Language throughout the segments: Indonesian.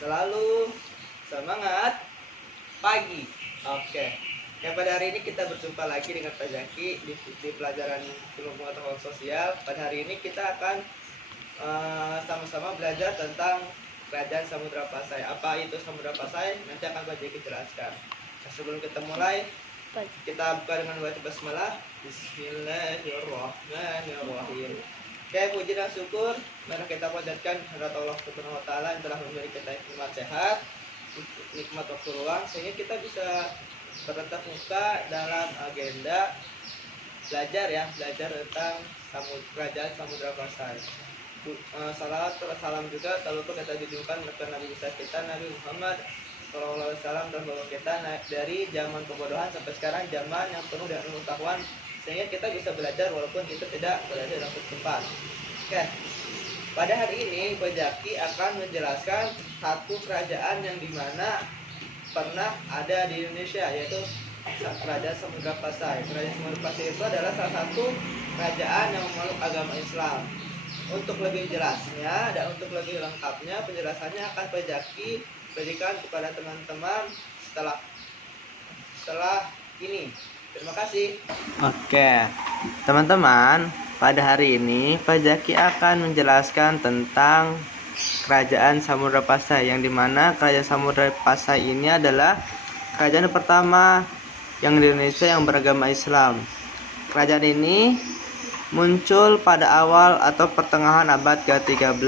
Selalu semangat pagi. Oke. Pada hari ini kita berjumpa lagi dengan Pak Zaki di pelajaran ilmu pengetahuan sosial. Pada hari ini kita akan sama-sama belajar tentang kerajaan Samudra Pasai. Apa itu Samudra Pasai? Nanti akan Pak Zaki jelaskan. Sebelum kita mulai, kita buka dengan baca basmalah. Bismillahirrahmanirrahim. Oke, puji dan syukur mari kita panjatkan kehadirat Allah Subhanahu wa taala yang telah memberi kita nikmat sehat, nikmat waktu luang sehingga kita bisa bertatap muka dalam agenda belajar tentang kerajaan Samudra Pasai. Salawat salam juga tak lupa kita junjungkan kepada Nabi besar kita Nabi Muhammad Sallallahu Alaihi Wasallam dan bahwa kita dari zaman kebodohan sampai sekarang zaman yang penuh dengan pengetahuan sehingga kita bisa belajar walaupun kita tidak berada dalam tempat. Oke, pada hari ini Pak Zaki akan menjelaskan satu kerajaan yang dimana pernah ada di Indonesia, yaitu Kerajaan Samudra Pasai. Kerajaan Samudra Pasai itu adalah salah satu kerajaan yang memeluk agama Islam. Untuk lebih jelasnya dan untuk lebih lengkapnya penjelasannya akan Pak Zaki berikan kepada teman-teman setelah ini. Terima kasih. Oke, teman-teman, pada hari ini Pak Zaki akan menjelaskan tentang Kerajaan Samudra Pasai, yang dimana Kerajaan Samudra Pasai ini adalah kerajaan pertama yang di Indonesia yang beragama Islam. Kerajaan ini muncul pada awal atau pertengahan abad ke-13.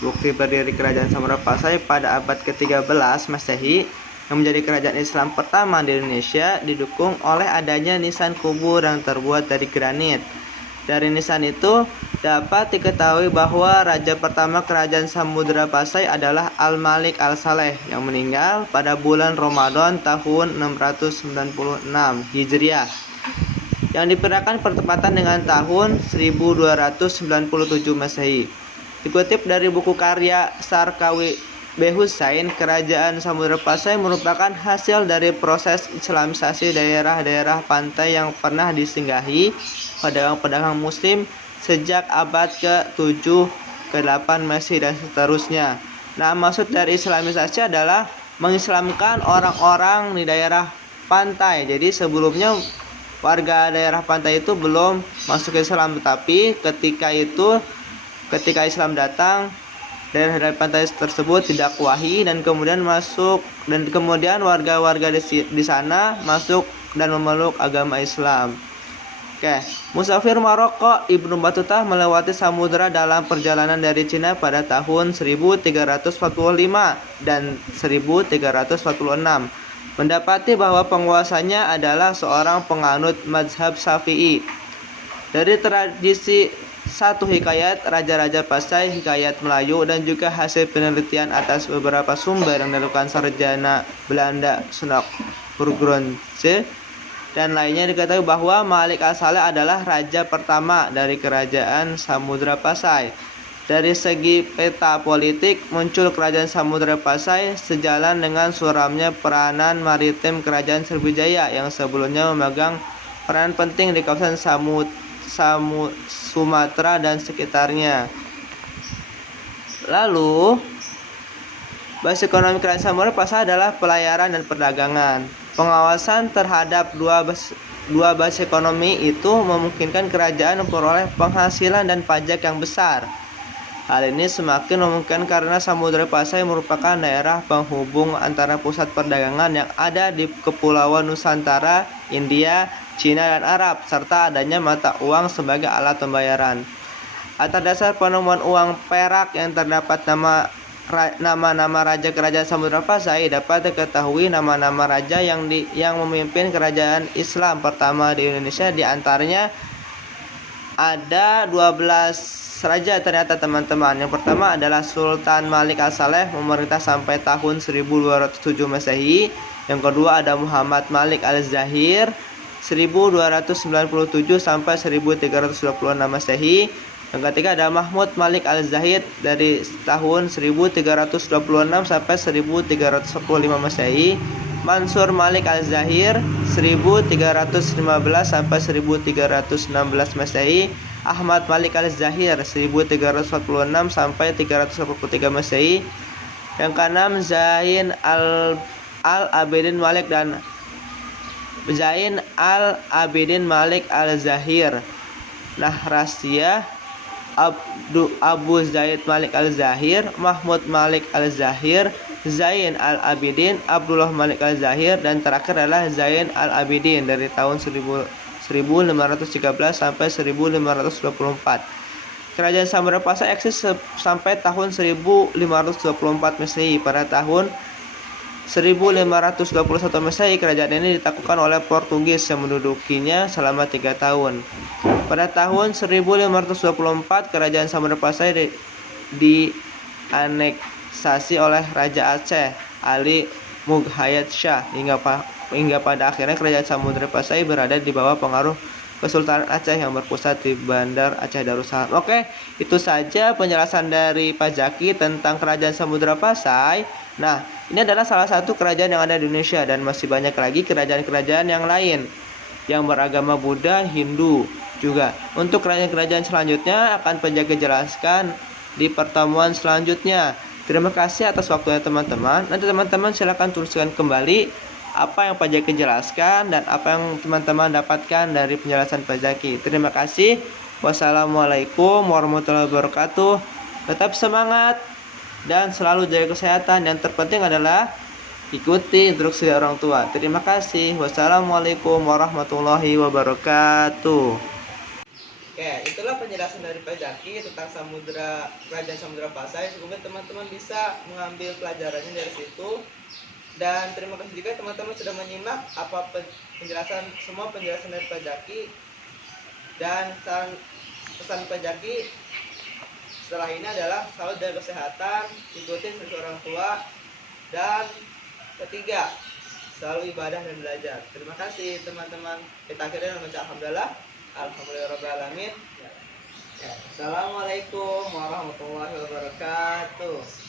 Bukti berdiri Kerajaan Samudra Pasai pada abad ke-13 Masehi yang menjadi kerajaan Islam pertama di Indonesia didukung oleh adanya nisan kubur yang terbuat dari granit. Dari nisan itu dapat diketahui bahwa raja pertama kerajaan Samudra Pasai adalah Al-Malik Al-Saleh yang meninggal pada bulan Ramadan tahun 696 Hijriah, yang diperkirakan bertepatan dengan tahun 1297 Masehi. Dikutip dari buku karya Sarkawi B. Husain, Kerajaan Samudra Pasai merupakan hasil dari proses Islamisasi daerah-daerah pantai yang pernah disinggahi pedagang-pedagang muslim sejak abad ke-7, ke-8 Masehi dan seterusnya. Nah, maksud dari Islamisasi adalah mengislamkan orang-orang di daerah pantai. Jadi sebelumnya warga daerah pantai itu belum masuk Islam, tetapi ketika Islam datang, daerah dari pantai tersebut didakwahi dan kemudian warga-warga di sana masuk dan memeluk agama Islam. Oke, musafir Maroko Ibnu Battuta melewati samudra dalam perjalanan dari Cina pada tahun 1345 dan 1346. Mendapati bahwa penguasanya adalah seorang penganut mazhab Syafi'i. Dari tradisi satu hikayat Raja-Raja Pasai, hikayat Melayu, dan juga hasil penelitian atas beberapa sumber yang dilakukan sarjana Belanda Snoek Burggrondse dan lainnya, diketahui bahwa Malik Al-Saleh adalah raja pertama dari kerajaan Samudra Pasai. Dari segi peta politik, muncul kerajaan Samudra Pasai sejalan dengan suramnya peranan maritim kerajaan Sriwijaya yang sebelumnya memegang peran penting di kawasan Sumatera dan sekitarnya. Lalu, base ekonomi kerajaan Samudra Pasai adalah pelayaran dan perdagangan. Pengawasan terhadap dua base ekonomi itu memungkinkan kerajaan memperoleh penghasilan dan pajak yang besar. Hal ini semakin memungkinkan karena Samudra Pasai merupakan daerah penghubung antara pusat perdagangan yang ada di Kepulauan Nusantara, India, Cina, dan Arab, serta adanya mata uang sebagai alat pembayaran. Atas dasar penemuan uang perak yang terdapat nama-nama raja kerajaan Samudra Pasai, dapat diketahui nama-nama raja yang memimpin kerajaan Islam pertama di Indonesia. Di antaranya ada 12 raja ternyata, teman-teman. Yang pertama adalah Sultan Malik Al-Saleh, memerintah sampai tahun 1207 Masehi. Yang kedua ada Muhammad Malik Al-Zahir, 1297 sampai 1326 Masehi. Yang ketiga ada Mahmud Malik Al-Zahid dari tahun 1326 sampai 1345 Masehi. Mansur Malik Al-Zahir 1315 sampai 1316 Masehi. Ahmad Malik Al-Zahir 1346 sampai 383 Masehi. Yang keenam Zain Al-Abidin Malik dan Zain Al-Abidin Malik Al-Zahir. Nah, rahasia Abu Zaid Malik Al-Zahir, Mahmud Malik Al-Zahir, Zain Al-Abidin, Abdullah Malik Al-Zahir, dan terakhir adalah Zain Al-Abidin dari tahun 1513 sampai 1524. Kerajaan Samudra Pasai eksis sampai tahun 1524 Masehi. Pada tahun 1521 Masehi, kerajaan ini ditaklukkan oleh Portugis yang mendudukinya selama 3 tahun. Pada tahun 1524, kerajaan Samudra Pasai dianeksasi oleh Raja Aceh Ali Mughayat Shah hingga pada akhirnya kerajaan Samudra Pasai berada di bawah pengaruh Kesultanan Aceh yang berpusat di Bandar Aceh Darussalam. Oke, itu saja penjelasan dari Pak Zaki tentang kerajaan Samudra Pasai. Nah, ini adalah salah satu kerajaan yang ada di Indonesia dan masih banyak lagi kerajaan-kerajaan yang lain yang beragama Buddha, Hindu juga. Untuk kerajaan-kerajaan selanjutnya akan Pak Zaki jelaskan di pertemuan selanjutnya. Terima kasih atas waktunya teman-teman. Nanti teman-teman silakan tuliskan kembali apa yang Pak Zaki jelaskan dan apa yang teman-teman dapatkan dari penjelasan Pak Zaki. Terima kasih. Wassalamualaikum warahmatullahi wabarakatuh. Tetap semangat dan selalu jaga kesehatan. Yang terpenting adalah ikuti instruksi orang tua. Terima kasih. Wassalamualaikum warahmatullahi wabarakatuh. Oke, itulah penjelasan dari Pak Zaki tentang kerajaan Samudra Pasai. Semoga teman-teman bisa mengambil pelajarannya dari situ. Dan terima kasih juga teman-teman sudah menyimak semua penjelasan dari Pak Zaki. Dan pesan Pak Zaki setelah ini adalah selalu jaga kesehatan, ikuti instruksi orang tua, dan ketiga, selalu ibadah dan belajar. Terima kasih teman-teman. Kita akhirnya dengan mengucap alhamdulillah alamin. Assalamualaikum warahmatullahi wabarakatuh.